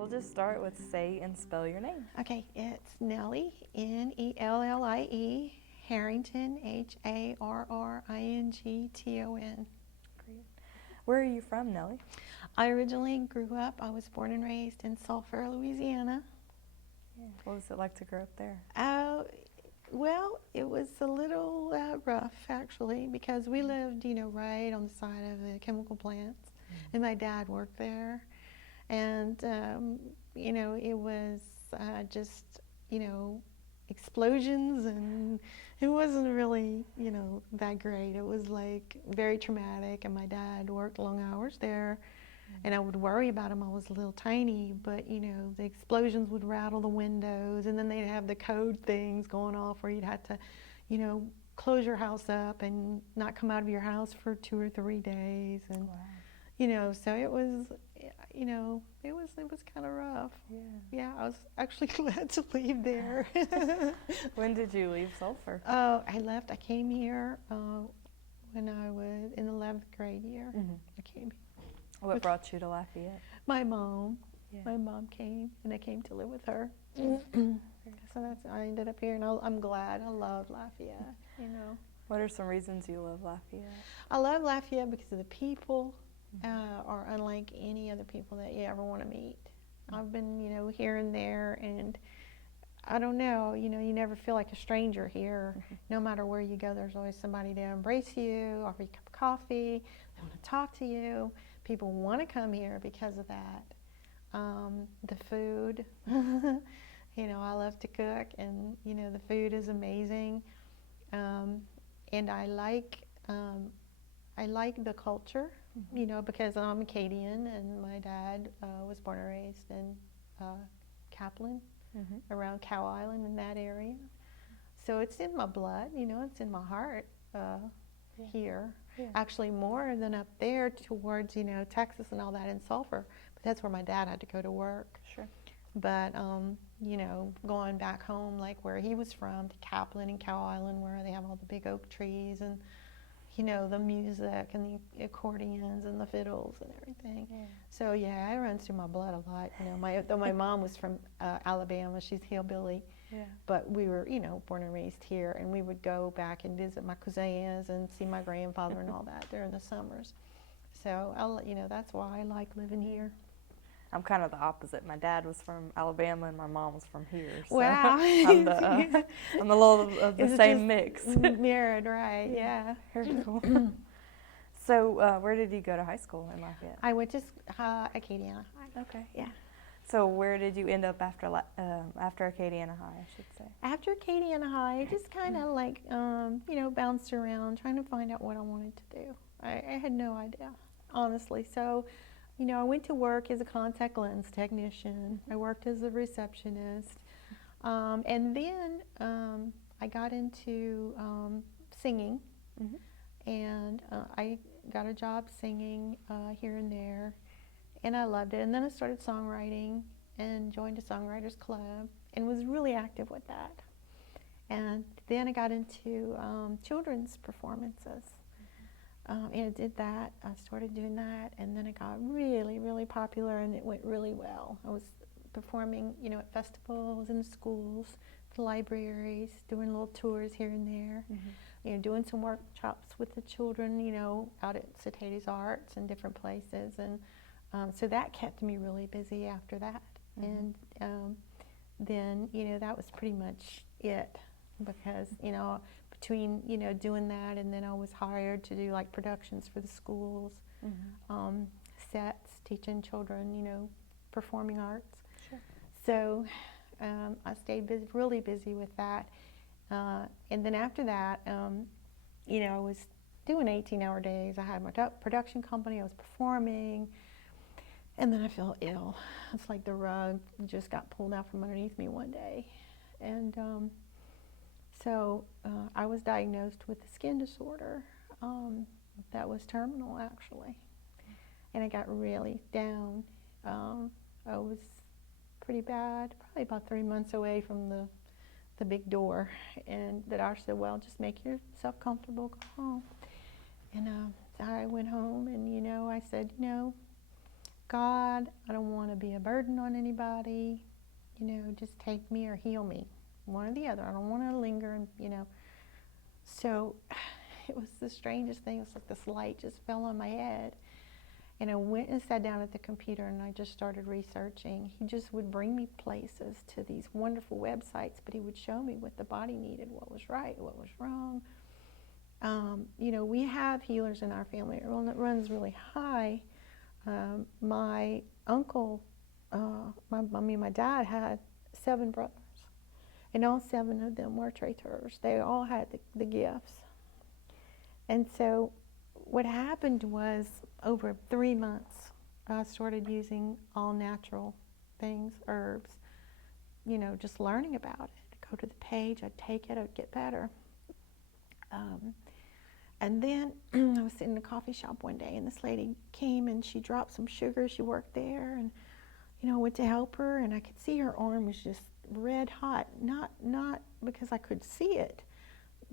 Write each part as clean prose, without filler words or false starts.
We'll just start with say and spell your name. Okay, it's Nellie, Nellie, Harrington, Harrington. Great. Where are you from, Nellie? I originally grew up, I was born and raised in Sulphur, Louisiana. Yeah. What was it like to grow up there? Well, it was a little rough, actually, because we lived, right on the side of the chemical plants, and my dad worked there. And, it was just, explosions, and it wasn't really, that great. It was like very traumatic, and my dad worked long hours there, and I would worry about him. I was a little tiny, but, the explosions would rattle the windows, and then they'd have the code things going off where you'd have to, close your house up and not come out of your house for 2 or 3 days. And, wow. So it was, it was kind of rough. Yeah, I was actually glad to leave there. When did you leave Sulphur? I came here when I was in the 11th grade year. I came here. What brought you to Lafayette? My mom. Yeah. My mom came, and I came to live with her. So I ended up here, and I'm glad. I love Lafayette, What are some reasons you love Lafayette? I love Lafayette because of the people are unlike any other people that you ever want to meet. I've been, here and there, and I don't know, you never feel like a stranger here. No matter where you go, there's always somebody to embrace you, offer you a cup of coffee, they want to talk to you. People want to come here because of that. The food, I love to cook, and the food is amazing. And I like the culture, because I'm Acadian, and my dad was born and raised in Kaplan, around Cow Island in that area. So it's in my blood, it's in my heart here. Yeah. Actually, more than up there towards, Texas and all that in Sulphur. But that's where my dad had to go to work. Sure. But, going back home, like where he was from, to Kaplan and Cow Island, where they have all the big oak trees and, the music and the accordions and the fiddles and everything. Yeah. So, yeah, it runs through my blood a lot. Though my mom was from Alabama, she's hillbilly. Yeah. But we were, born and raised here, and we would go back and visit my cousins and see my grandfather and all that during the summers. So, that's why I like living here. I'm kind of the opposite. My dad was from Alabama, and my mom was from here. So wow. I'm the little of the same mix. Mirrored, right? Yeah. Very cool. So, where did you go to high school in Lafayette? I went to Acadiana High. Okay. Yeah. So where did you end up after Acadiana High, I should say? After Acadiana High, I just kind of like, bounced around trying to find out what I wanted to do. I had no idea, honestly. So, I went to work as a contact lens technician. I worked as a receptionist. And then I got into singing. And I got a job singing here and there. And I loved it. And then I started songwriting and joined a songwriters club and was really active with that. And then I got into children's performances. And I did that. I started doing that. And then it got really, really popular, and it went really well. I was performing, at festivals in the schools, the libraries, doing little tours here and there. Doing some workshops with the children, out at Citatis Arts and different places. And so that kept me really busy after that. And then, that was pretty much it, because, between, doing that, and then I was hired to do like productions for the schools, sets, teaching children, performing arts. Sure. So I stayed really busy with that. And then after that, I was doing 18-hour days. I had my production company. I was performing. And then I felt ill. It's like the rug just got pulled out from underneath me one day. And so I was diagnosed with a skin disorder that was terminal, actually. And I got really down. I was pretty bad, probably about 3 months away from the big door. And the doctor said, well, just make yourself comfortable, go home. And I went home, and, I said, God, I don't want to be a burden on anybody. You know, just take me or heal me, one or the other. I don't want to linger, and you know. So it was the strangest thing. It was like this light just fell on my head. And I went and sat down at the computer and I just started researching. He just would bring me places to these wonderful websites, but he would show me what the body needed, what was right, what was wrong. You know, we have healers in our family. It runs really high. My uncle, my dad had 7 brothers, and all 7 of them were traitors. They all had the gifts. And so what happened was, over 3 months, I started using all natural things, herbs, you know, just learning about it. I'd go to the page, I'd take it, I'd get better. And then I was sitting in a coffee shop one day, and this lady came and she dropped some sugar. She worked there, and you know, I went to help her, and I could see her arm was just red hot. Not because I could see it,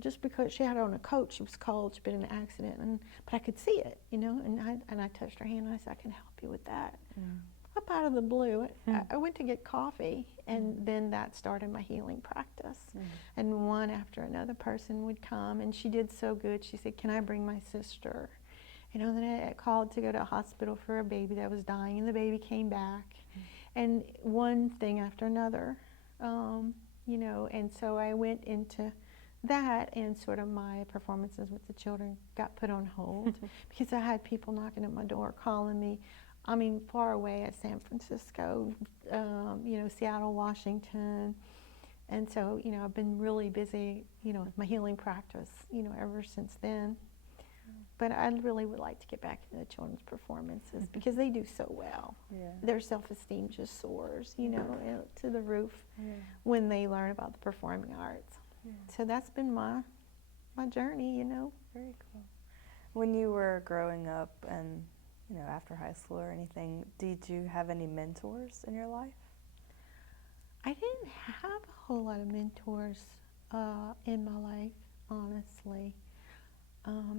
just because she had on a coat. She was cold. She'd been in an accident, but I could see it, you know. And I touched her hand, and I said, "I can help you with that." Up out of the blue, I went to get coffee, and then that started my healing practice. And one after another person would come, and she did so good. She said, "Can I bring my sister?" You know, then I called to go to a hospital for a baby that was dying, and the baby came back. And one thing after another, you know, and so I went into that, and sort of my performances with the children got put on hold because I had people knocking at my door, calling me. I mean, far away at San Francisco, you know, Seattle, Washington. And so, you know, I've been really busy, you know, with my healing practice, you know, ever since then. But I really would like to get back into the children's performances because they do so well. Their self-esteem just soars, you know, to the roof when they learn about the performing arts. So that's been my journey, you know. Very cool. When you were growing up and, you know, after high school or anything, did you have any mentors in your life? I didn't have a whole lot of mentors in my life, honestly.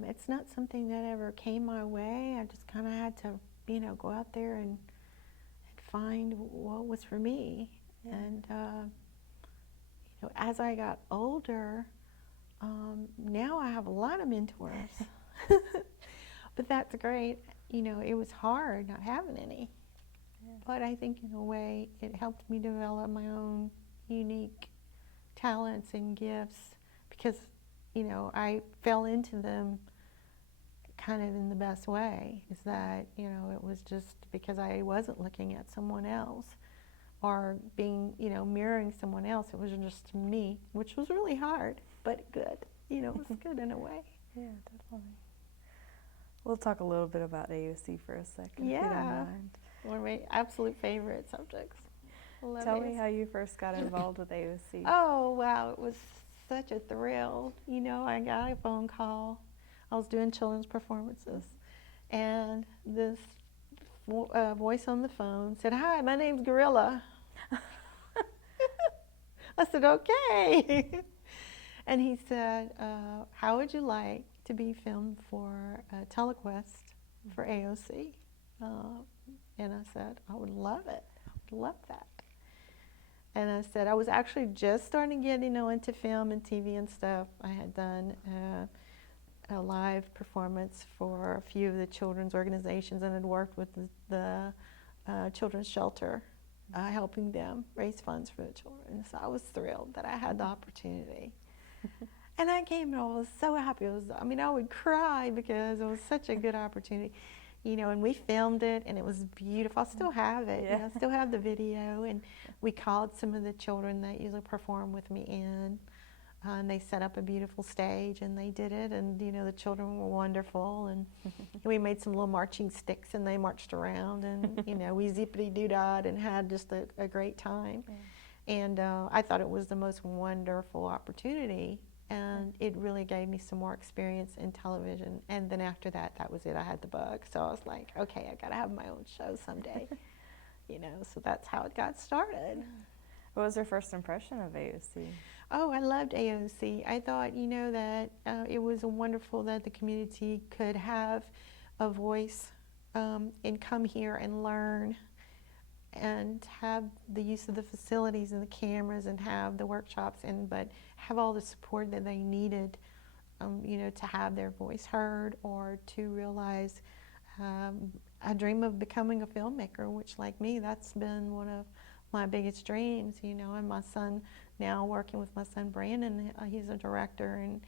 It's not something that ever came my way. I just kind of had to, you know, go out there and find what was for me. And, you know, as I got older, now I have a lot of mentors. But that's great. You know, it was hard not having any. But I think in a way it helped me develop my own unique talents and gifts because, you know, I fell into them kind of in the best way. Is that, you know, it was just because I wasn't looking at someone else or being, you know, mirroring someone else. It was just me, which was really hard, but good. You know, it was good in a way. Yeah, definitely. We'll talk a little bit about AOC for a second, if you don't mind. One of my absolute favorite subjects. Tell me how you first got involved with AOC. Oh, wow, it was such a thrill. You know, I got a phone call. I was doing children's performances, and this voice on the phone said, "Hi, my name's Gorilla." I said, "Okay." And he said, "How would you like to be filmed for a telequest for AOC?" And I said, "I would love it. I would love that." And I said, I was actually just starting to get, you know, into film and TV and stuff. I had done a live performance for a few of the children's organizations and had worked with the children's shelter, helping them raise funds for the children. So I was thrilled that I had the opportunity. And I came and I was so happy. I mean, I would cry because it was such a good opportunity. You know, and we filmed it, and it was beautiful. I still have it. You know, I still have the video, and we called some of the children that usually perform with me in, and they set up a beautiful stage, and they did it, and, you know, the children were wonderful, and we made some little marching sticks, and they marched around, and, you know, we zippity-doo-dah and had just a great time. And I thought it was the most wonderful opportunity. And it really gave me some more experience in television. And then after that, that was it. I had the bug. So I was like, okay, I got to have my own show someday. You know, so that's how it got started. What was your first impression of AOC? Oh, I loved AOC. I thought, you know, that it was wonderful that the community could have a voice and come here and learn and have the use of the facilities and the cameras and have the workshops but have all the support that they needed, to have their voice heard or to realize I dream of becoming a filmmaker, which, like me, that's been one of my biggest dreams, and my son now, working with my son Brandon, he's a director, and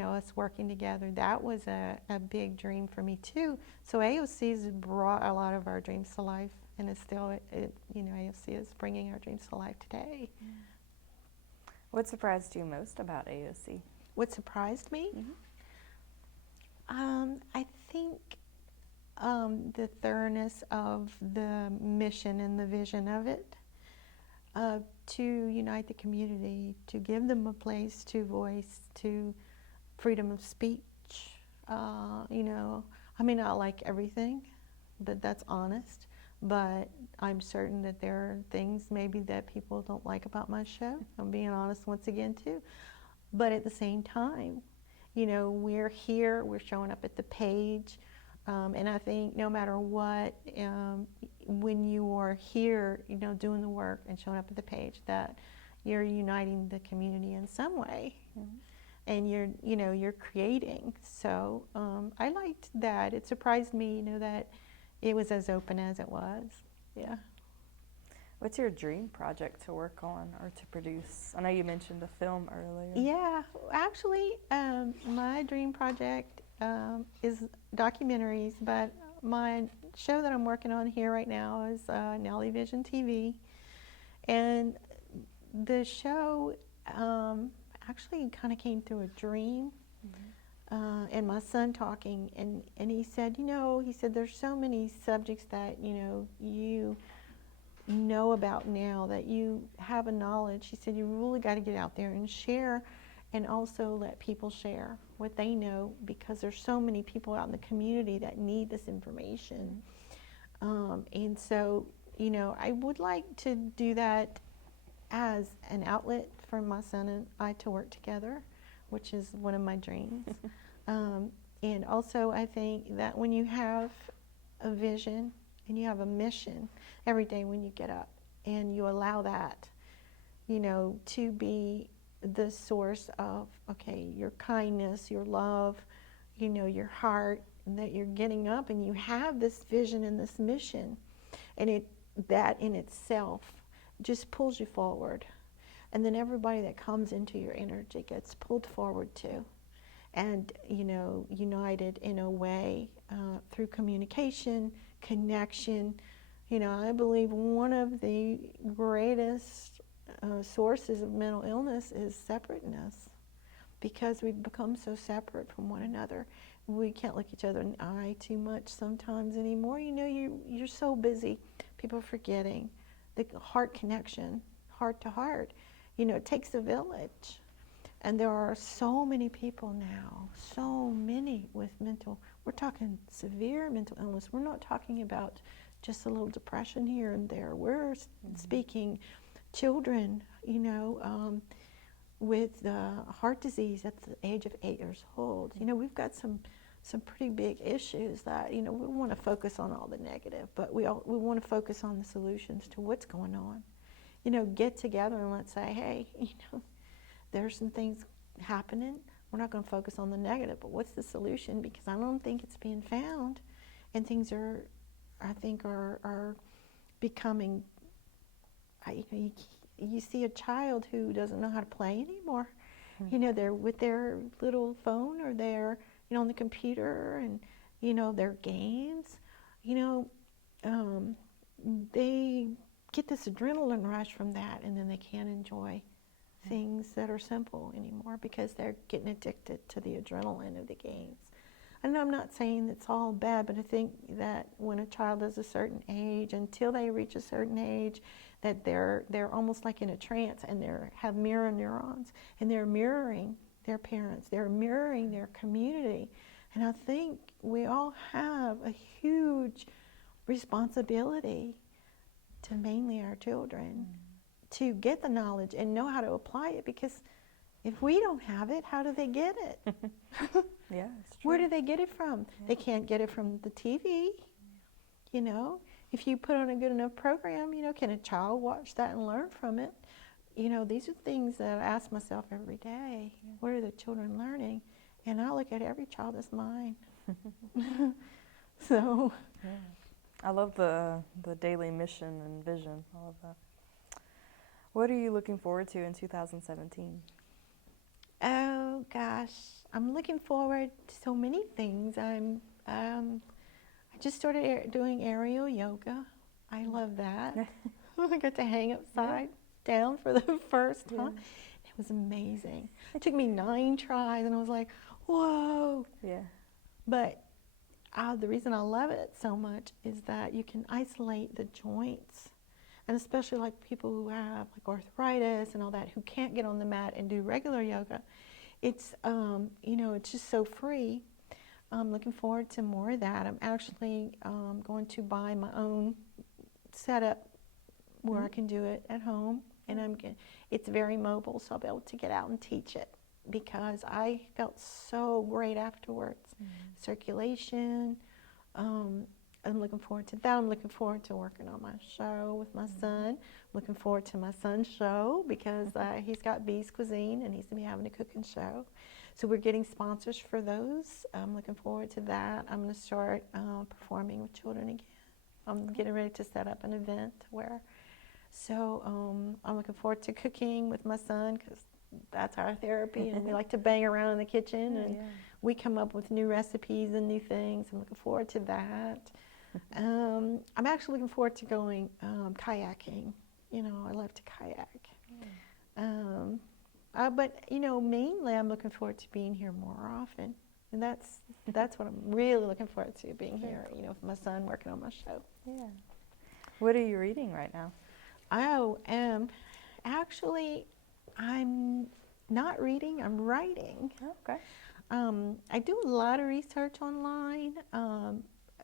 us working together, that was a big dream for me too. So AOC's brought a lot of our dreams to life, and it's still, AOC is bringing our dreams to life today. What surprised you most about AOC? What surprised me? I think the thoroughness of the mission and the vision of it, to unite the community, to give them a place to voice, to freedom of speech. I may not like everything, but that's honest. But I'm certain that there are things maybe that people don't like about my show. I'm being honest once again too. But at the same time, we're here, we're showing up at the page. And I think no matter what, when you are here, doing the work and showing up at the page, that you're uniting the community in some way. And you're creating. So I liked that. It surprised me, that it was as open as it was. Yeah. What's your dream project to work on or to produce? I know you mentioned a film earlier. Yeah, actually, my dream project is documentaries, but my show that I'm working on here right now is Nellie Vision TV. And the show actually kind of came through a dream. And my son talking, and he said, there's so many subjects that, you know about now, that you have a knowledge. He said, you really got to get out there and share, and also let people share what they know, because there's so many people out in the community that need this information. And so, I would like to do that as an outlet for my son and I to work together, which is one of my dreams. And also, I think that when you have a vision and you have a mission every day when you get up, and you allow that, to be the source of, your kindness, your love, your heart, and that you're getting up and you have this vision and this mission, and that in itself just pulls you forward. And then everybody that comes into your energy gets pulled forward too. And, united in a way through communication, connection. I believe one of the greatest sources of mental illness is separateness, because we've become so separate from one another. We can't look each other in the eye too much sometimes anymore. You're so busy. People are forgetting the heart connection, heart to heart. It takes a village. And there are so many people now, so many with we're talking severe mental illness. We're not talking about just a little depression here and there. We're speaking children, with heart disease at the age of 8 years old. We've got some pretty big issues that, we want to focus on all the negative, but we want to focus on the solutions to what's going on. Get together and let's say, hey, there's some things happening. We're not going to focus on the negative, but what's the solution? Because I don't think it's being found, and things are becoming. You see a child who doesn't know how to play anymore. They're with their little phone, or they're on the computer, and their games. They get this adrenaline rush from that, and then they can't enjoy things that are simple anymore because they're getting addicted to the adrenaline of the games. And I'm not saying it's all bad, but I think that when a child is a certain age, until they reach a certain age, that they're almost like in a trance, and they have mirror neurons, and they're mirroring their parents, they're mirroring their community. And I think we all have a huge responsibility to mainly our children, to get the knowledge and know how to apply it, because if we don't have it, how do they get it? Yeah, it's true. Where do they get it from? Yeah. They can't get it from the TV. you know, if you put on a good enough program, you know, can a child watch that and learn from it? You know, these are things that I ask myself every day. Yeah. What are the children learning? And I look at every child as mine. So, yeah. I love the daily mission and vision. I love that. What are you looking forward to in 2017? oh gosh, I'm looking forward to so many things. I just started doing aerial yoga. I love that. I got to hang upside down for the first time. Yeah. It was amazing. It took me 9 tries, and I was like, whoa. Yeah. But the reason I love it so much is that you can isolate the joints, and especially like people who have like arthritis and all that, who can't get on the mat and do regular yoga. It's you know, it's just so free. I'm looking forward to more of that. I'm actually going to buy my own setup where I can do it at home, and it's very mobile, so I'll be able to get out and teach it, because I felt so great afterwards. Circulation. I'm looking forward to that. I'm looking forward to working on my show with my son. I'm looking forward to my son's show, because he's got B's Cuisine and he's going to be having a cooking show. So we're getting sponsors for those. I'm looking forward to that. I'm going to start performing with children again. I'm getting ready to set up an event so I'm looking forward to cooking with my son, because that's our therapy, and we like to bang around in the kitchen, and we come up with new recipes and new things. I'm looking forward to that. I'm actually looking forward to going kayaking. You know, I love to kayak. But, you know, mainly I'm looking forward to being here more often. And that's what I'm really looking forward to, being here, you know, with my son, working on my show. Yeah. What are you reading right now? Oh, actually, I'm not reading, I'm writing. Oh, okay. I do a lot of research online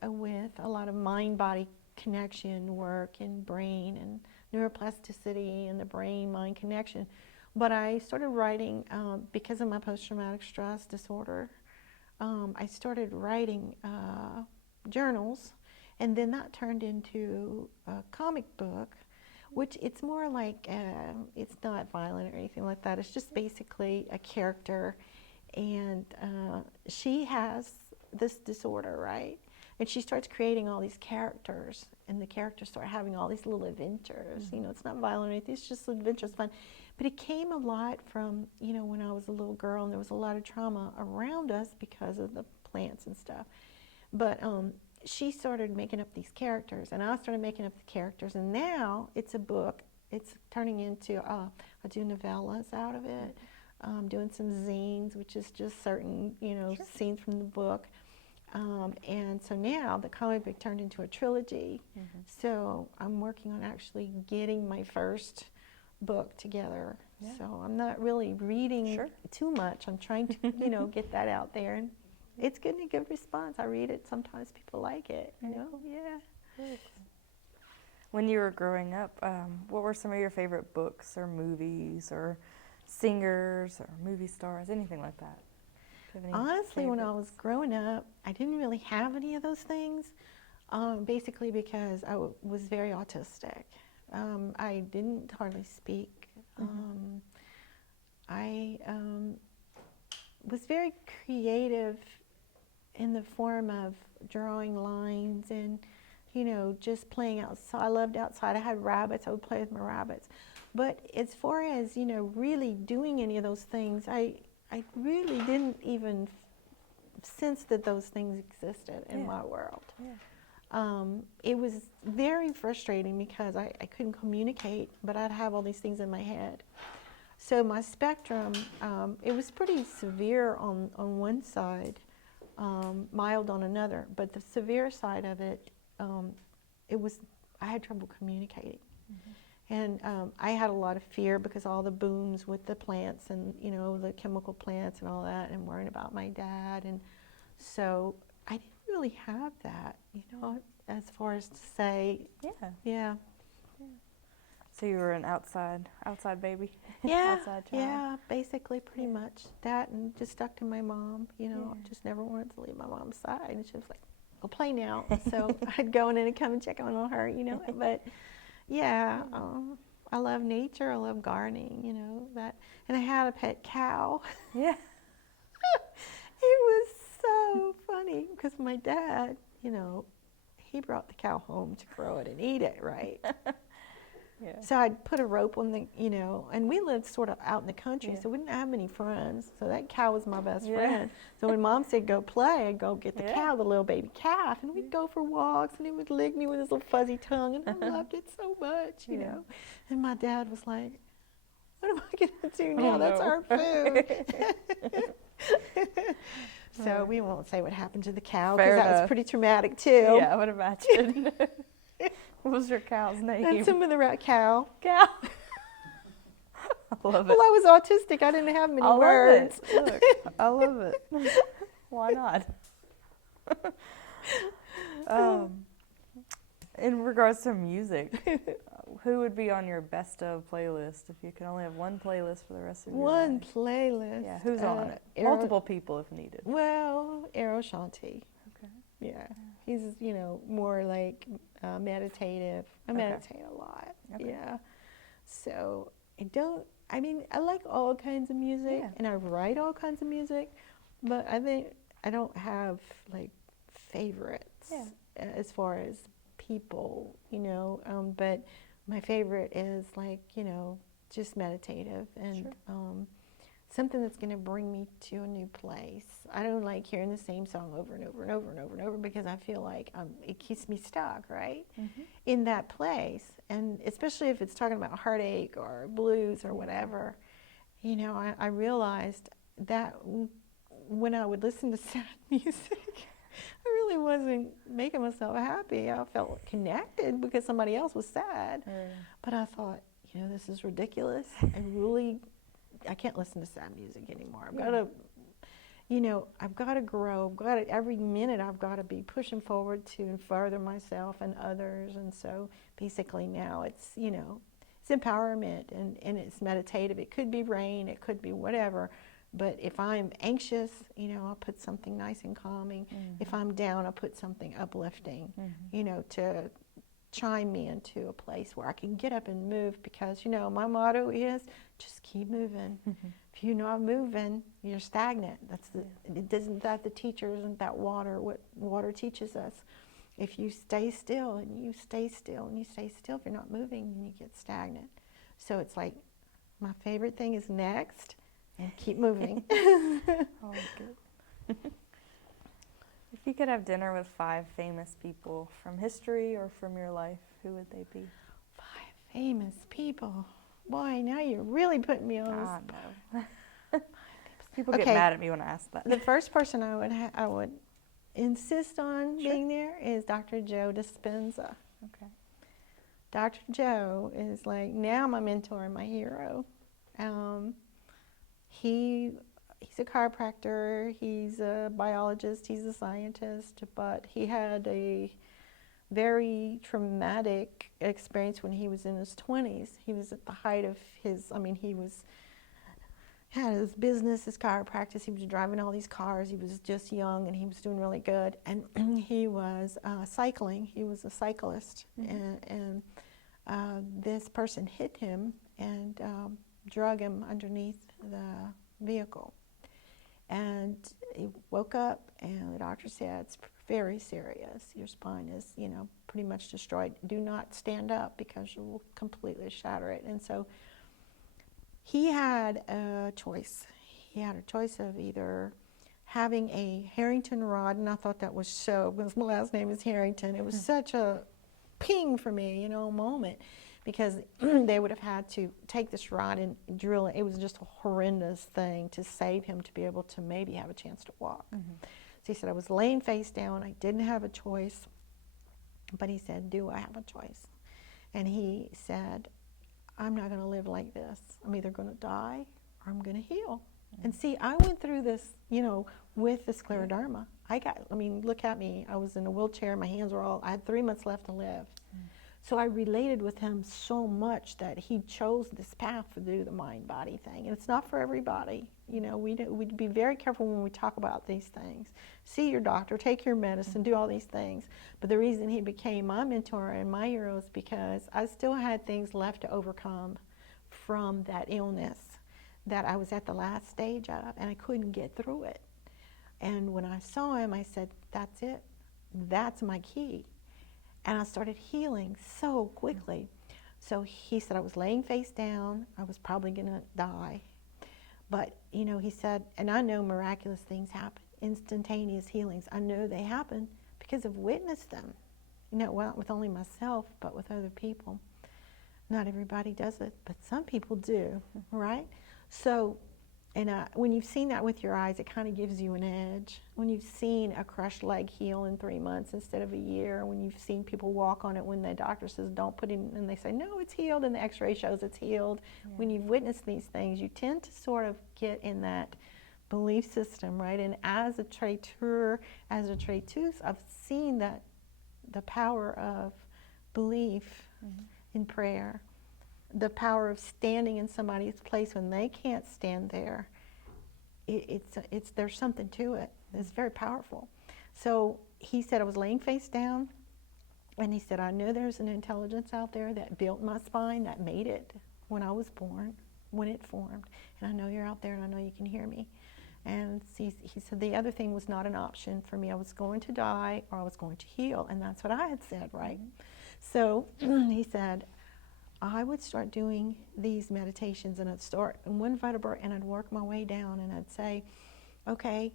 with a lot of mind-body connection work and brain and neuroplasticity and the brain-mind connection. But I started writing because of my post-traumatic stress disorder. I started writing journals, and then that turned into a comic book, which it's more like, it's not violent or anything like that. It's just basically a character, and she has this disorder, right? And she starts creating all these characters, and the characters start having all these little adventures. You know, it's not violent or anything, it's just adventures, fun. But it came a lot from, you know, when I was a little girl, and there was a lot of trauma around us because of the plants and stuff. But she started making up these characters, and I started making up the characters, and now it's a book. It's turning into, I do novellas out of it. I'm doing some zines, which is just certain, you know, scenes from the book. And so now the comic book turned into a trilogy. So I'm working on actually getting my first book together. So I'm not really reading too much. I'm trying to, you know, get that out there. And it's getting a good response. I read it. Sometimes people like it, you know? When you were growing up, what were some of your favorite books or movies or singers or movie stars, anything like that? Honestly, when I was growing up, I didn't really have any of those things, basically because I was very autistic. I didn't hardly speak. I was very creative in the form of drawing lines and, you know, just playing outside. I loved outside. I had rabbits. I would play with my rabbits. But as far as, you know, really doing any of those things, I really didn't even sense that those things existed in my world. It was very frustrating because I couldn't communicate, but I'd have all these things in my head. So my spectrum, it was pretty severe on one side, mild on another. But the severe side of it, I had trouble communicating. And I had a lot of fear because all the booms with the plants and, you know, the chemical plants and all that, and worrying about my dad. And so I didn't really have that, you know, as far as to say, So you were an outside baby? Outside child? Basically, pretty much that, and just stuck to my mom, you know. Just never wanted to leave my mom's side. And she was like, go play now. So I'd go in and come and check on her, you know. But yeah, I love nature. I love gardening, you know, that. And I had a pet cow. Yeah. It was so funny because my dad, you know, he brought the cow home to grow it and eat it, right? Yeah. So I'd put a rope on the, you know, and we lived sort of out in the country, Yeah. so we didn't have many friends. So that cow was my best Yeah. friend. So when Mom said go play, I'd go get the Yeah. cow, the little baby calf, and we'd go for walks, and it would lick me with his little fuzzy tongue, and I loved it so much, you Yeah. know. And my dad was like, "What am I going to do now? Oh, That's no. our food." So we won't say what happened to the cow Fair because that was enough. pretty traumatic too. Yeah, I would imagine. What was your cow's name? That's some of the rat cow. Cow. I love it. Well, I was autistic. I didn't have many I words. love it. Look, I love it. Why not? In regards to music, who would be on your best of playlist if you could only have one playlist for the rest of your One life? playlist. Yeah, who's on it? Aero- Multiple people if needed. Well, Shanti. Okay. Yeah, he's, you know, more like meditative. I Okay. meditate a lot. Okay. Yeah. So I mean, I like all kinds of music, Yeah. and I write all kinds of music, but I think I don't have like favorites Yeah. as far as people, you know. But my favorite is like, you know, just meditative and Sure. Something that's going to bring me to a new place. I don't like hearing the same song over and over and over and over and over because I feel like it keeps me stuck, right, in that place. And especially if it's talking about heartache or blues or whatever, you know, I realized that when I would listen to sad music, I really wasn't making myself happy. I felt connected because somebody else was sad. But I thought, you know, this is ridiculous. I can't listen to sad music anymore. I've got to, you know, I've got to grow. Every minute I've got to be pushing forward to further myself and others. And so basically now it's, you know, it's empowerment and it's meditative. It could be rain, it could be whatever. But if I'm anxious, you know, I'll put something nice and calming. If I'm down, I'll put something uplifting, you know, to chime me into a place where I can get up and move, because, you know, my motto is just keep moving. If you're not moving, you're stagnant. Isn't that the teacher? Isn't that what water teaches us? If you stay still and you stay still and you stay still, if you're not moving, then you get stagnant. So it's like my favorite thing is next and keep moving. Oh, good. If you could have dinner with 5 famous people from history or from your life, who would they be? 5 famous people. Boy, now you're really putting me on. I know. People get Okay. mad at me when I ask that. The first person I would insist on being there is Dr. Joe Dispenza. Okay. Dr. Joe is like now my mentor and my hero. He's a chiropractor, he's a biologist, he's a scientist, but he had a very traumatic experience when he was in his 20s. He was at the height of his, had his business, his chiropractic, he was driving all these cars, he was just young and he was doing really good. And he was cycling, he was a cyclist. And this person hit him and drug him underneath the vehicle. And he woke up and the doctor said, it's very serious. Your spine is, you know, pretty much destroyed. Do not stand up because you will completely shatter it. And so he had a choice. He had a choice of either having a Harrington rod, and I thought that was so, because my last name is Harrington. It was such a ping for me, you know, moment, because they would have had to take this rod and drill it. It was just a horrendous thing to save him to be able to maybe have a chance to walk. So he said, I was laying face down. I didn't have a choice. But he said, do I have a choice? And he said, I'm not going to live like this. I'm either going to die or I'm going to heal. And see, I went through this, you know, with the scleroderma. Look at me. I was in a wheelchair. My hands were all, I had 3 months left to live. So I related with him so much that he chose this path to do the mind-body thing. And it's not for everybody. You know, we'd be very careful when we talk about these things. See your doctor, take your medicine, do all these things. But the reason he became my mentor and my hero is because I still had things left to overcome from that illness that I was at the last stage of, and I couldn't get through it. And when I saw him, I said, that's it. That's my key. And I started healing so quickly. So he said I was laying face down. I was probably going to die. But, you know, he said, and I know miraculous things happen, instantaneous healings. I know they happen because I've witnessed them. You know, well, not with only myself, but with other people. Not everybody does it, but some people do, right? So, and when you've seen that with your eyes, it kind of gives you an edge. When you've seen a crushed leg heal in 3 months instead of a year, when you've seen people walk on it when the doctor says don't put it in, and they say, no, it's healed, and the x-ray shows it's healed. Yeah. When you've witnessed these things, you tend to sort of get in that belief system, right? And as a traiteur, I've seen that the power of belief in prayer, the power of standing in somebody's place when they can't stand there. There's something to it. It's very powerful. So he said I was laying face down, and he said, I know there's an intelligence out there that built my spine, that made it when I was born, when it formed. And I know you're out there, and I know you can hear me. And he said the other thing was not an option for me. I was going to die or I was going to heal, and that's what I had said, right? So he said, I would start doing these meditations, and I'd start in one vertebra, and I'd work my way down, and I'd say, okay,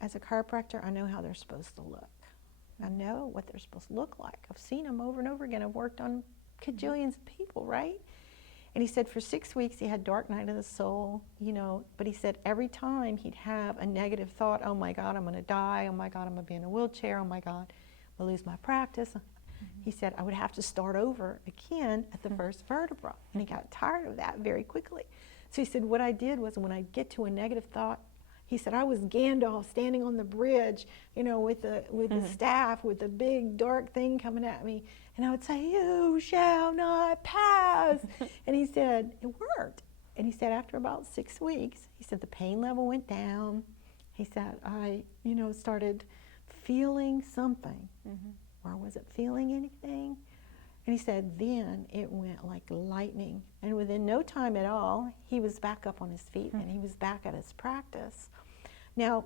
as a chiropractor, I know how they're supposed to look. I know what they're supposed to look like. I've seen them over and over again. I've worked on cajillions of people, right? And he said for 6 weeks he had dark night of the soul, you know, but he said every time he'd have a negative thought, oh my God, I'm going to die. Oh my God, I'm going to be in a wheelchair. Oh my God, I'm going to lose my practice. He said I would have to start over again at the first vertebra, and he got tired of that very quickly. So he said what I did was when I'd get to a negative thought, he said I was Gandalf standing on the bridge, you know, with the staff, with the big dark thing coming at me, and I would say, you shall not pass. And he said it worked. And he said after about 6 weeks, he said the pain level went down. He said I, you know, started feeling something. Or was it feeling anything? And he said then it went like lightning. And within no time at all, he was back up on his feet and he was back at his practice. Now,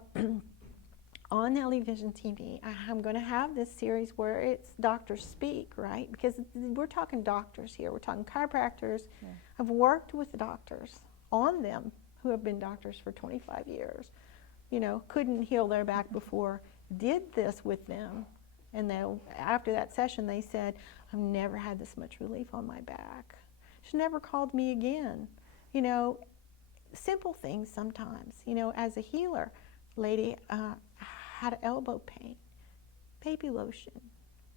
on Nellie Vision TV, I'm going to have this series where it's doctors speak, right? Because we're talking doctors here. We're talking chiropractors. Yeah. I've worked with doctors on them who have been doctors for 25 years. You know, couldn't heal their back before, did this with them. And then after that session, they said, I've never had this much relief on my back. She never called me again. You know, simple things sometimes. You know, as a healer, lady had elbow pain, baby lotion.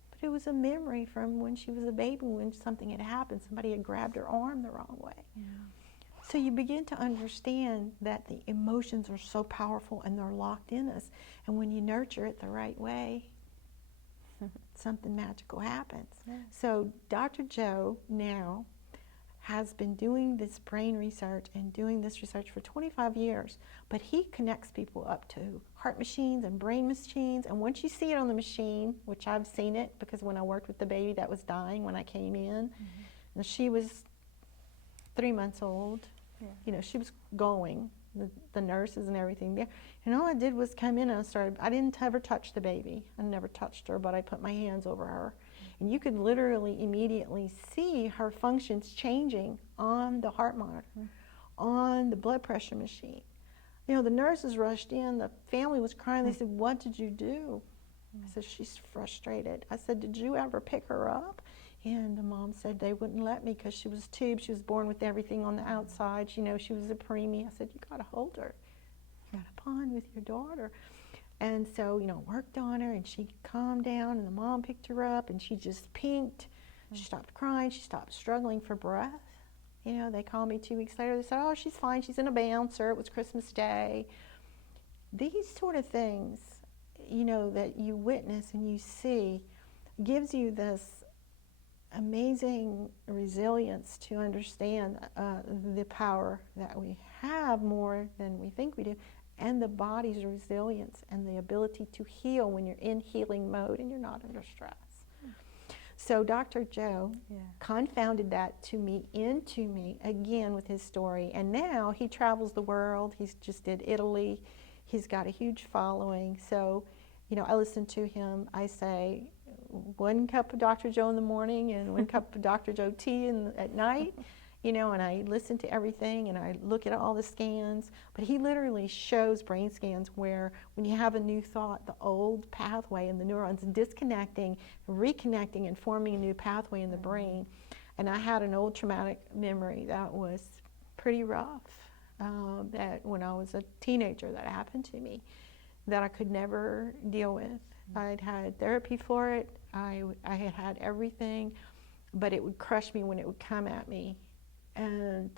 But it was a memory from when she was a baby, when something had happened. Somebody had grabbed her arm the wrong way. Yeah. So you begin to understand that the emotions are so powerful and they're locked in us. And when you nurture it the right way, something magical happens. Yeah. So Dr. Joe now has been doing this brain research and doing this research for 25 years, but he connects people up to heart machines and brain machines, and once you see it on the machine, which I've seen it because when I worked with the baby that was dying when I came in, and she was 3 months old, you know, she was going, the nurses and everything there. And all I did was come in and I didn't ever touch the baby. I never touched her, but I put my hands over her. And you could literally immediately see her functions changing on the heart monitor, on the blood pressure machine. You know, the nurses rushed in, the family was crying. They said, what did you do? I said, she's frustrated. I said, did you ever pick her up? And the mom said they wouldn't let me because she was tubed. She was born with everything on the outside. You know, she was a preemie. I said, you got to hold her. You got to bond with your daughter. And so, you know, worked on her, and she calmed down, and the mom picked her up, and she just pinked. She stopped crying. She stopped struggling for breath. You know, they called me 2 weeks later. They said, oh, she's fine. She's in a bouncer. It was Christmas Day. These sort of things, you know, that you witness and you see gives you this amazing resilience to understand the power that we have more than we think we do, and the body's resilience and the ability to heal when you're in healing mode and you're not under stress. So Dr. Joe confounded that into me again with his story, and now he travels the world. He's just did Italy. He's got a huge following. So, I listen to him. I say 1 cup of Dr. Joe in the morning and 1 cup of Dr. Joe tea at night, and I listen to everything and I look at all the scans. But he literally shows brain scans where when you have a new thought, the old pathway and the neurons disconnecting, reconnecting, and forming a new pathway in the brain. And I had an old traumatic memory that was pretty rough, that when I was a teenager that happened to me, that I could never deal with. I'd had therapy for it. I had had everything, but it would crush me when it would come at me. And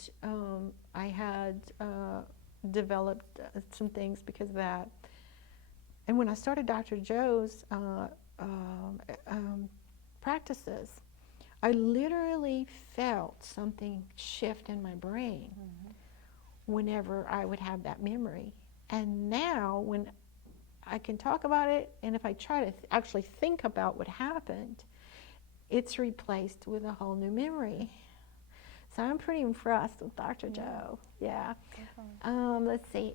I had developed some things because of that. And when I started Dr. Joe's practices, I literally felt something shift in my brain whenever I would have that memory. And now when I can talk about it, and if I try to actually think about what happened, it's replaced with a whole new memory. So I'm pretty impressed with Dr. Joe. Yeah. Let's see.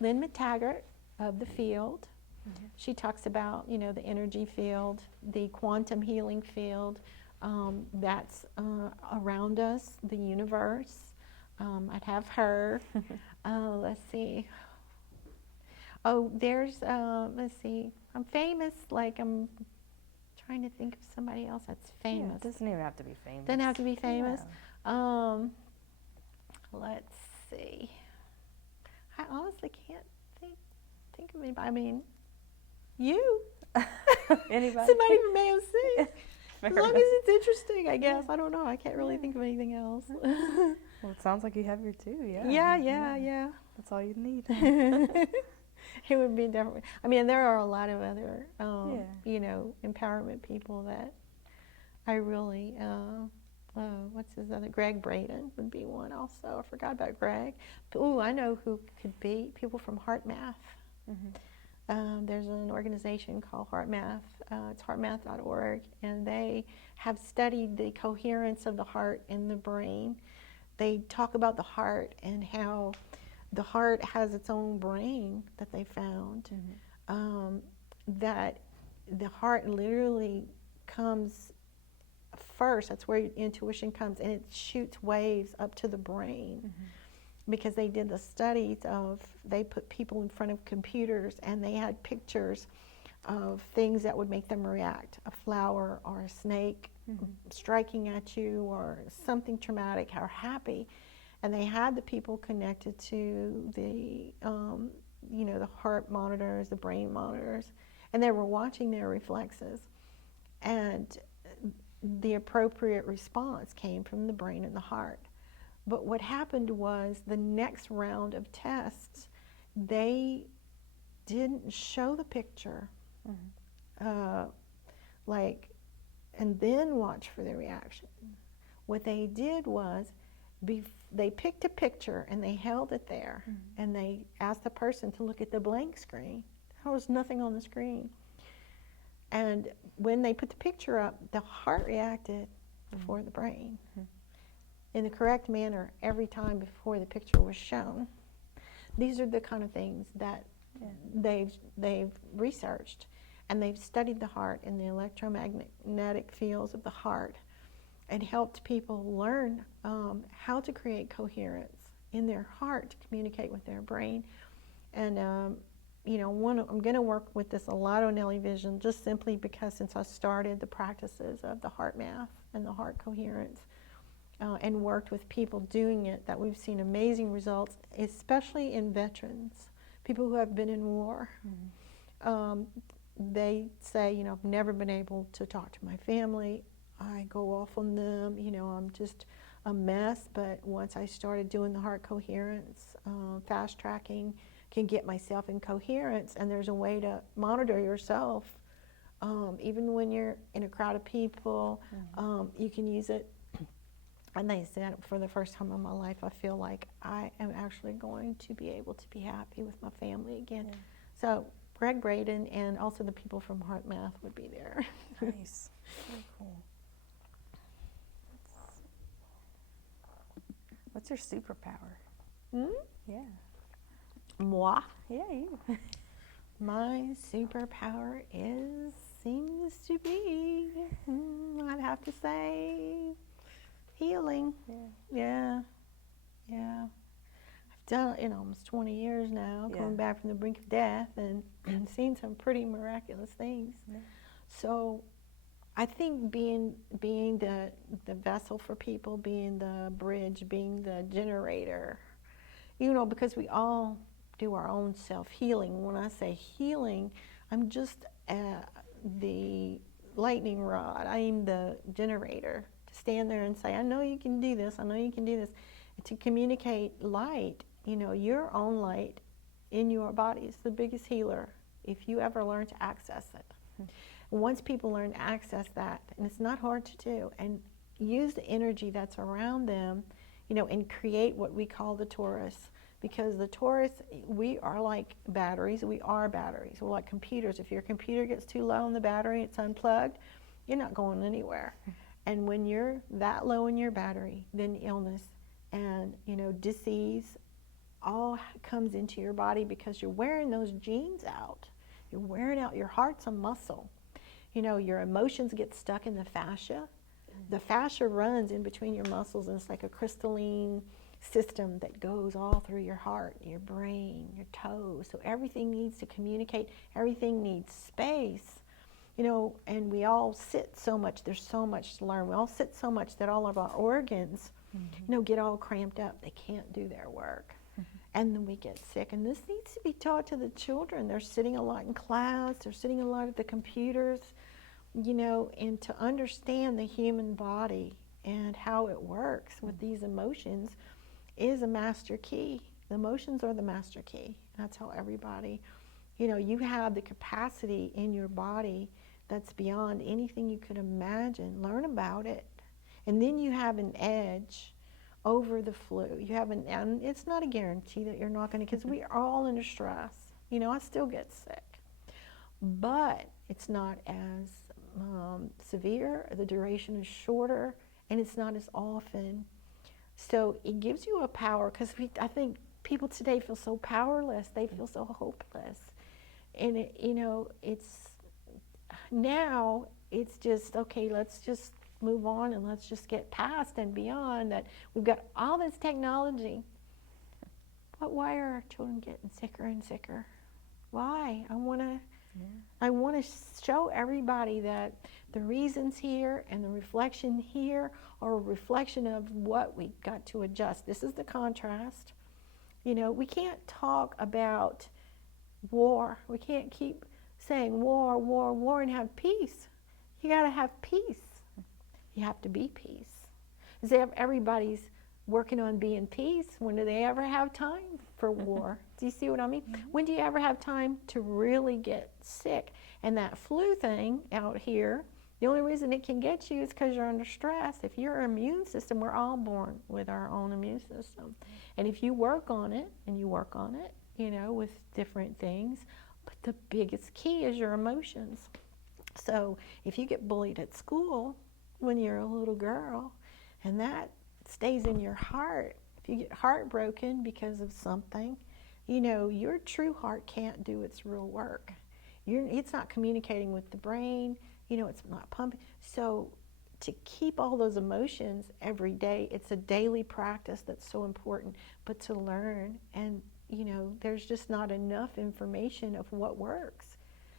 Lynn McTaggart of The Field. She talks about, the energy field, the quantum healing field that's around us, the universe. I'd have her. Let's see. Oh, there's, let's see. I'm famous, I'm trying to think of somebody else that's famous. Yeah, it doesn't even have to be famous. Doesn't have to be famous. Yeah. Let's see. I honestly can't think of anybody. I mean, you. Anybody? Somebody from AOC. As long as enough. it's interesting, I guess. I don't know. I can't really think of anything else. Well, it sounds like you have your two, yeah. Yeah. That's all you need. It would be definitely. I mean, there are a lot of other, empowerment people that I really. What's his other? Greg Braden would be one also. I forgot about Greg. Ooh, I know who could be. People from Heart Math. There's an organization called Heart Math. It's heartmath.org, and they have studied the coherence of the heart and the brain. They talk about the heart and how the heart has its own brain that they found. That the heart literally comes first. That's where your intuition comes, and it shoots waves up to the brain. Because they did the studies they put people in front of computers and they had pictures of things that would make them react. A flower or a snake striking at you, or something traumatic or happy. And they had the people connected to the, the heart monitors, the brain monitors, and they were watching their reflexes. And the appropriate response came from the brain and the heart. But what happened was the next round of tests, they didn't show the picture, and then watch for the reaction. What they did was, they picked a picture and they held it there, and they asked the person to look at the blank screen. There was nothing on the screen. And when they put the picture up, the heart reacted before the brain. In the correct manner every time before the picture was shown. These are the kind of things that they've researched, and they've studied the heart and the electromagnetic fields of the heart, and helped people learn how to create coherence in their heart to communicate with their brain. And I'm going to work with this a lot on Nellie Vision, just simply because since I started the practices of the heart math and the heart coherence, and worked with people doing it, that we've seen amazing results, especially in veterans, people who have been in war. They say, I've never been able to talk to my family. I go off on them, I'm just a mess. But once I started doing the heart coherence, fast tracking, can get myself in coherence, and there's a way to monitor yourself Even when you're in a crowd of people, you can use it. And they said, for the first time in my life, I feel like I am actually going to be able to be happy with my family again. Yeah. So Greg Braden and also the people from Heart Math would be there. Nice. Very cool. What's your superpower? Yeah. Moi. Yeah, you. My superpower seems to be, I'd have to say, healing. Yeah. Yeah. I've done it in almost 20 years now, coming back from the brink of death and seen some pretty miraculous things. Yeah. So I think being the vessel for people, being the bridge, being the generator, because we all do our own self-healing. When I say healing, I'm just the lightning rod. I am the generator to stand there and say, I know you can do this, I know you can do this. To communicate light, your own light in your body is the biggest healer if you ever learn to access it. Once people learn to access that, and it's not hard to do, and use the energy that's around them, and create what we call the torus. Because the torus, we are like batteries. We are batteries. We're like computers. If your computer gets too low on the battery, it's unplugged, you're not going anywhere. And when you're that low in your battery, then illness and, disease all comes into your body because you're wearing those genes out. You're wearing out your heart's a muscle. Your emotions get stuck in the fascia. The fascia runs in between your muscles, and it's like a crystalline system that goes all through your heart, your brain, your toes. So everything needs to communicate. Everything needs space. And we all sit so much. There's so much to learn. We all sit so much that all of our organs, get all cramped up. They can't do their work. And then we get sick. And this needs to be taught to the children. They're sitting a lot in class. They're sitting a lot at the computers, and to understand the human body and how it works with these emotions is a master key. The emotions are the master key. I tell everybody, you have the capacity in your body that's beyond anything you could imagine. Learn about it. And then you have an edge over the flu. And it's not a guarantee that you're not going to, because we are all under stress. I still get sick. But it's not as severe, the duration is shorter, and it's not as often. So it gives you a power, because I think people today feel so powerless. They feel so hopeless. And, it's just, okay, let's just move on and let's just get past and beyond that. We've got all this technology. But why are our children getting sicker and sicker? Why? I want to show everybody that the reasons here and the reflection here are a reflection of what we got to adjust. This is the contrast. We can't talk about war. We can't keep saying war, war, war and have peace. You got to have peace. You have to be peace. Everybody's working on being peace. When do they ever have time for war? Do you see what I mean? When do you ever have time to really get sick? And that flu thing out here, the only reason it can get you is because you're under stress. If your immune system, we're all born with our own immune system. And if you work on it, and you work on it, with different things, but the biggest key is your emotions. So if you get bullied at school when you're a little girl, and that stays in your heart, if you get heartbroken because of something, your true heart can't do its real work. It's not communicating with the brain, it's not pumping. So to keep all those emotions every day, it's a daily practice that's so important, but to learn, and there's just not enough information of what works.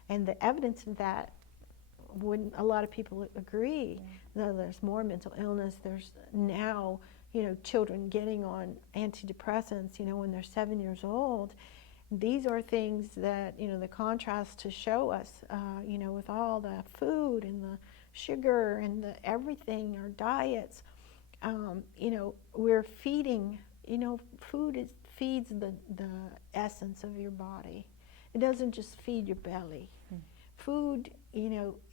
And the evidence of that, wouldn't a lot of people agree? No, there's more mental illness. There's now, children getting on antidepressants, when they're 7 years old. These are things that, the contrast to show us, with all the food and the sugar and the everything, our diets, we're feeding, food feeds the essence of your body. It doesn't just feed your belly. Food,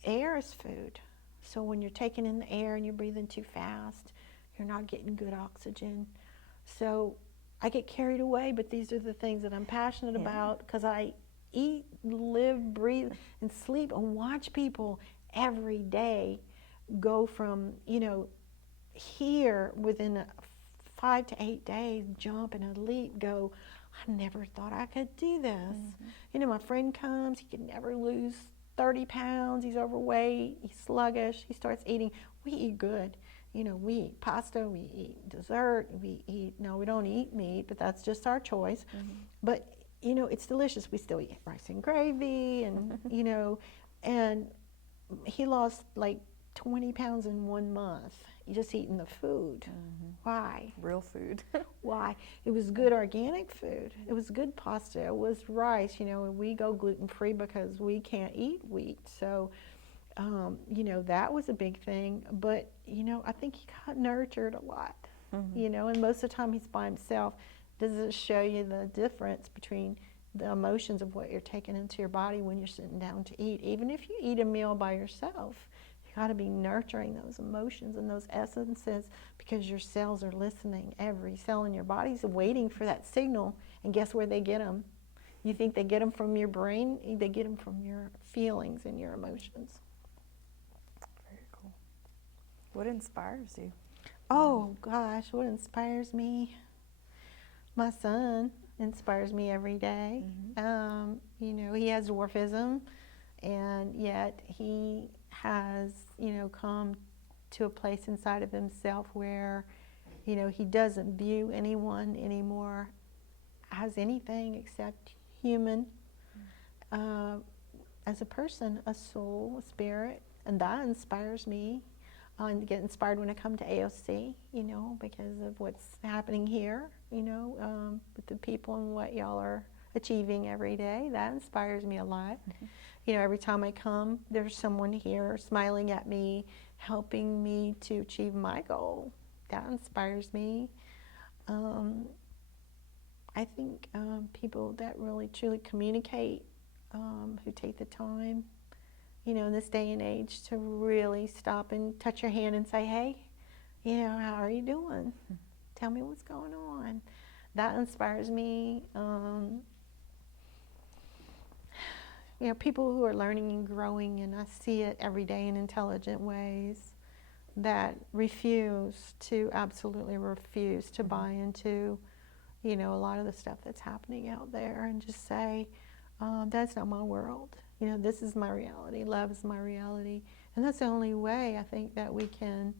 air is food. So when you're taking in the air and you're breathing too fast, you're not getting good oxygen. So I get carried away, but these are the things that I'm passionate about, because I eat, live, breathe, and sleep and watch people every day go from, here within 5 to 8 days, jump and a leap, go, I never thought I could do this. My friend comes, he can never lose 30 pounds, he's overweight, he's sluggish, he starts eating. We eat good. We eat pasta, we eat dessert, we don't eat meat, but that's just our choice. But, it's delicious. We still eat rice and gravy, and, and he lost like 20 pounds in 1 month, just eating the food. Why? Real food. Why? It was good organic food. It was good pasta. It was rice. We go gluten-free because we can't eat wheat. So, that was a big thing. But, I think he got nurtured a lot, and most of the time he's by himself. Does it show you the difference between the emotions of what you're taking into your body when you're sitting down to eat? Even if you eat a meal by yourself, you got to be nurturing those emotions and those essences, because your cells are listening. Every cell in your body is waiting for that signal. And guess where they get them? You think they get them from your brain? They get them from your feelings and your emotions. Very cool. What inspires you? Oh, gosh, what inspires me? My son inspires me every day. He has dwarfism, and yet he has, come to a place inside of himself where, he doesn't view anyone anymore as anything except human, as a person, a soul, a spirit, and that inspires me. I get inspired when I come to AOC, because of what's happening here, with the people and what y'all are achieving every day. That inspires me a lot. Every time I come, there's someone here smiling at me, helping me to achieve my goal. That inspires me. I think people that really truly communicate, who take the time, in this day and age, to really stop and touch your hand and say, hey, how are you doing? Tell me what's going on. That inspires me. People who are learning and growing, and I see it every day in intelligent ways, that absolutely refuse to buy into, a lot of the stuff that's happening out there, and just say, that's not my world. This is my reality. Love is my reality. And that's the only way I think that we can,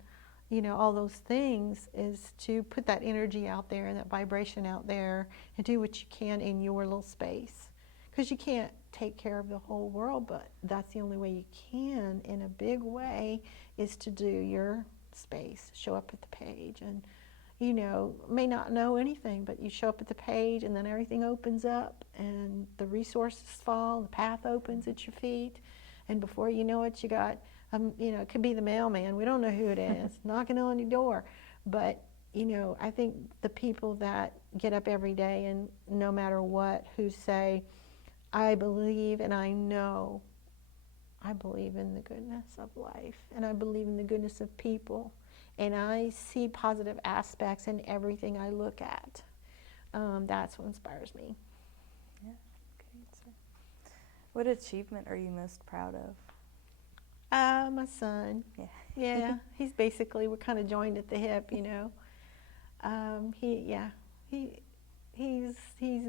all those things, is to put that energy out there and that vibration out there and do what you can in your little space. Because you can't take care of the whole world, but that's the only way you can, in a big way, is to do your space. Show up at the page, and may not know anything, but you show up at the page, and then everything opens up, and the resources fall, the path opens at your feet, and before you know it, you got, it could be the mailman, we don't know who it is, knocking on your door. But, I think the people that get up every day, and no matter what, who say, I believe and I know, I believe in the goodness of life, and I believe in the goodness of people. And I see positive aspects in everything I look at. That's what inspires me. Yeah, okay. So what achievement are you most proud of? My son. Yeah. Yeah, he's basically, we're kind of joined at the hip, He's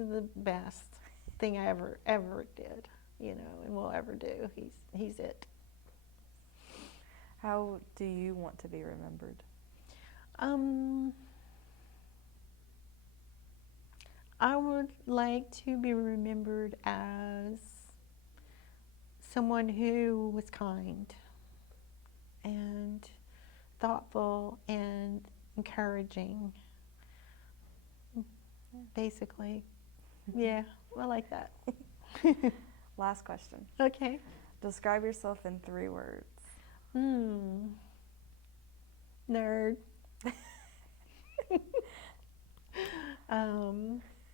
the best thing I ever did, and will ever do. He's it. How do you want to be remembered? I would like to be remembered as someone who was kind and thoughtful and encouraging. Basically. Yeah, I like that. Last question. Okay. Describe yourself in 3 words. Nerd.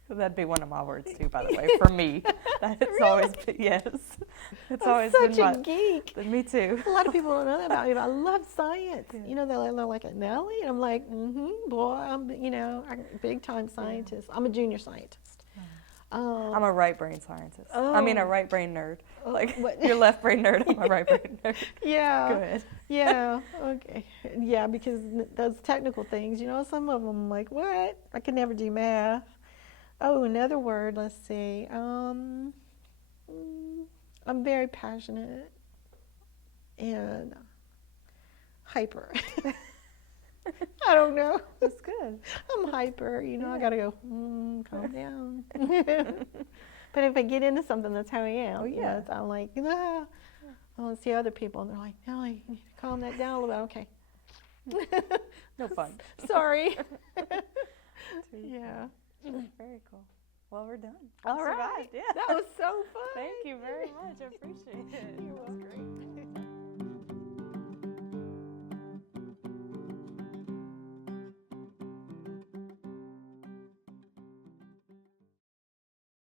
That'd be one of my words too, by the way, for me. That's Really? always been, yes. It's I'm always such been a geek. me too. A lot of people don't know that about me, but I love science. Yeah. You know, they're like, Nellie? And I'm like, boy, I'm, I'm a big time scientist. I'm a junior scientist. I'm a right brain scientist. I mean, a right brain nerd. Like, what? you're left brain nerd, I'm a right brain nerd. Yeah. Go ahead. Yeah, okay. Yeah, because those technical things, some of them I'm like, what? I could never do math. Oh, another word, let's see. I'm very passionate and hyper. I don't know. That's good. I'm hyper, Yeah. I gotta go, calm down. But if I get into something, that's how I am. Oh, yeah. I'm like, I want to see other people, and they're like, Nellie, you need to calm that down a little bit. Okay. No fun. Sorry. Yeah. Very cool. Well, we're done. All We right. survived, yeah. That was so fun. Thank you very much. I appreciate it. You're welcome.